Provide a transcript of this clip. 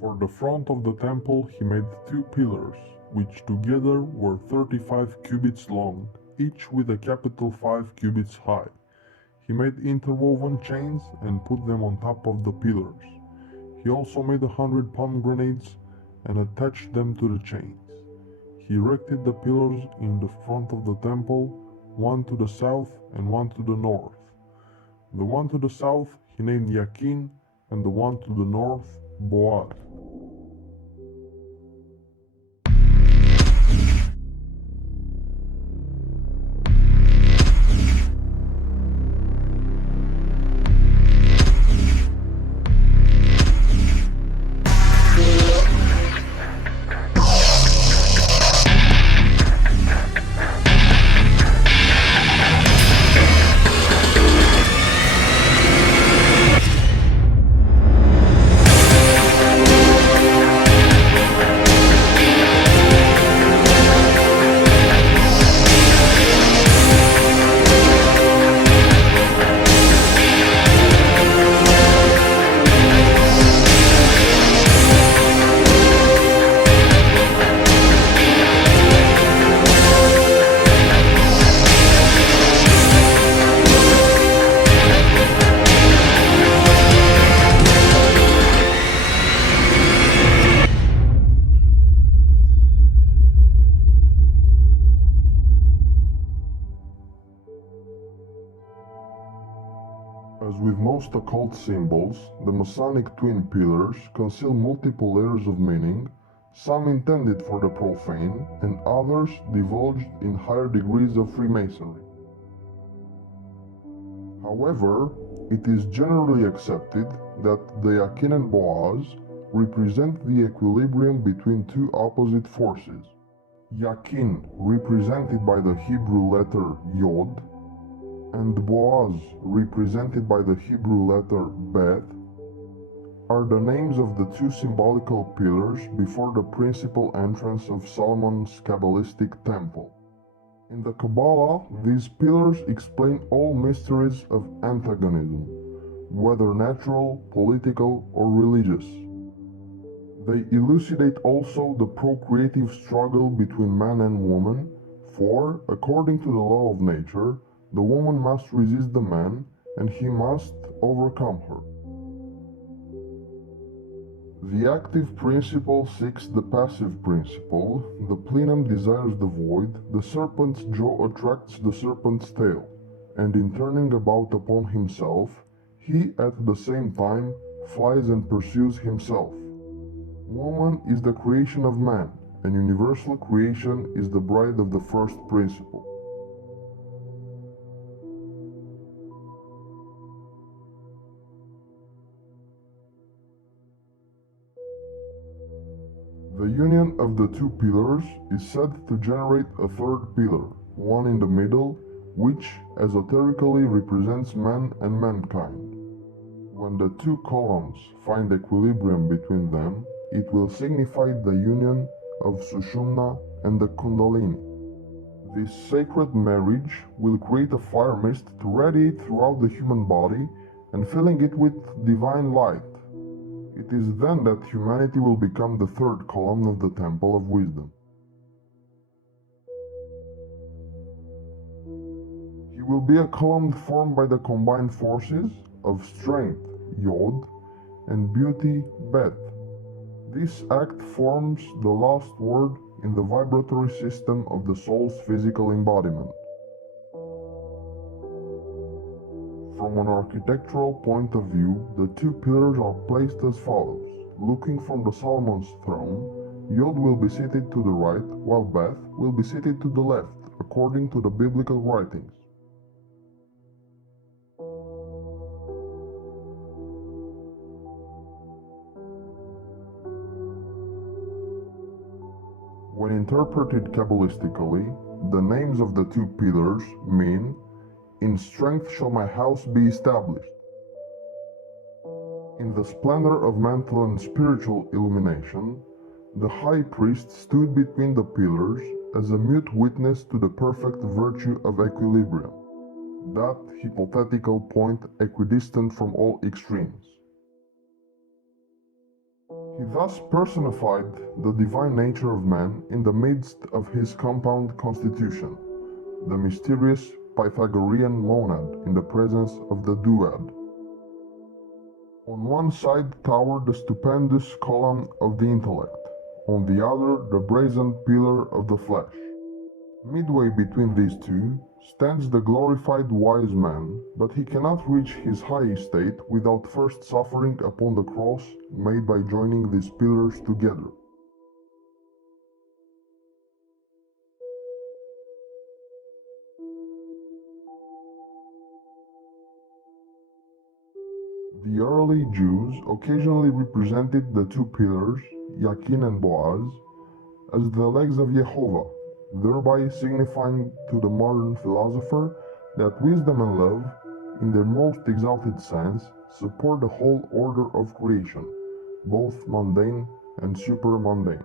For the front of the temple he made 2 pillars, which together were 35 cubits long, each with a capital 5 cubits high. He made interwoven chains and put them on top of the pillars. He also made 100 pomegranates and attached them to the chains. He erected the pillars in the front of the temple, one to the south and one to the north. The one to the south he named Yakin, and the one to the north, Boaz. As with most occult symbols, the Masonic twin pillars conceal multiple layers of meaning, some intended for the profane and others divulged in higher degrees of Freemasonry. However, it is generally accepted that the Yakin and Boaz represent the equilibrium between 2 opposite forces. Yakin, represented by the Hebrew letter YOD, and Boaz, represented by the Hebrew letter BETH, are the names of the 2 symbolical pillars before the principal entrance of Solomon's Kabbalistic temple. In the Kabbalah, these pillars explain all mysteries of antagonism, whether natural, political, or religious. They elucidate also the procreative struggle between man and woman, for, according to the law of nature, the woman must resist the man, and he must overcome her. The active principle seeks the passive principle, the plenum desires the void, the serpent's jaw attracts the serpent's tail, and in turning about upon himself, he at the same time flies and pursues himself. Woman is the creation of man, and universal creation is the bride of the first principle. The union of the 2 pillars is said to generate a 3rd pillar, one in the middle, which esoterically represents man and mankind. When the 2 columns find equilibrium between them, it will signify the union of Sushumna and the Kundalini. This sacred marriage will create a fire mist to radiate throughout the human body and filling it with divine light. It is then that humanity will become the 3rd column of the Temple of Wisdom. He will be a column formed by the combined forces of strength, YOD, and beauty, BETH. This act forms the last word in the vibratory system of the soul's physical embodiment. From an architectural point of view, the 2 pillars are placed as follows. Looking from the Solomon's throne, Yod will be seated to the right, while Beth will be seated to the left, according to the biblical writings. When interpreted Kabbalistically, the names of the 2 pillars mean, "In strength shall my house be established." In the splendor of mental and spiritual illumination, the high priest stood between the pillars as a mute witness to the perfect virtue of equilibrium, that hypothetical point equidistant from all extremes. He thus personified the divine nature of man in the midst of his compound constitution, the mysterious Pythagorean monad in the presence of the duad. On one side towered the stupendous column of the intellect, on the other the brazen pillar of the flesh. Midway between these two stands the glorified wise man, but he cannot reach his high estate without first suffering upon the cross made by joining these pillars together. The early Jews occasionally represented the two pillars, Yakin and Boaz, as the legs of Jehovah, thereby signifying to the modern philosopher that wisdom and love, in their most exalted sense, support the whole order of creation, both mundane and supermundane.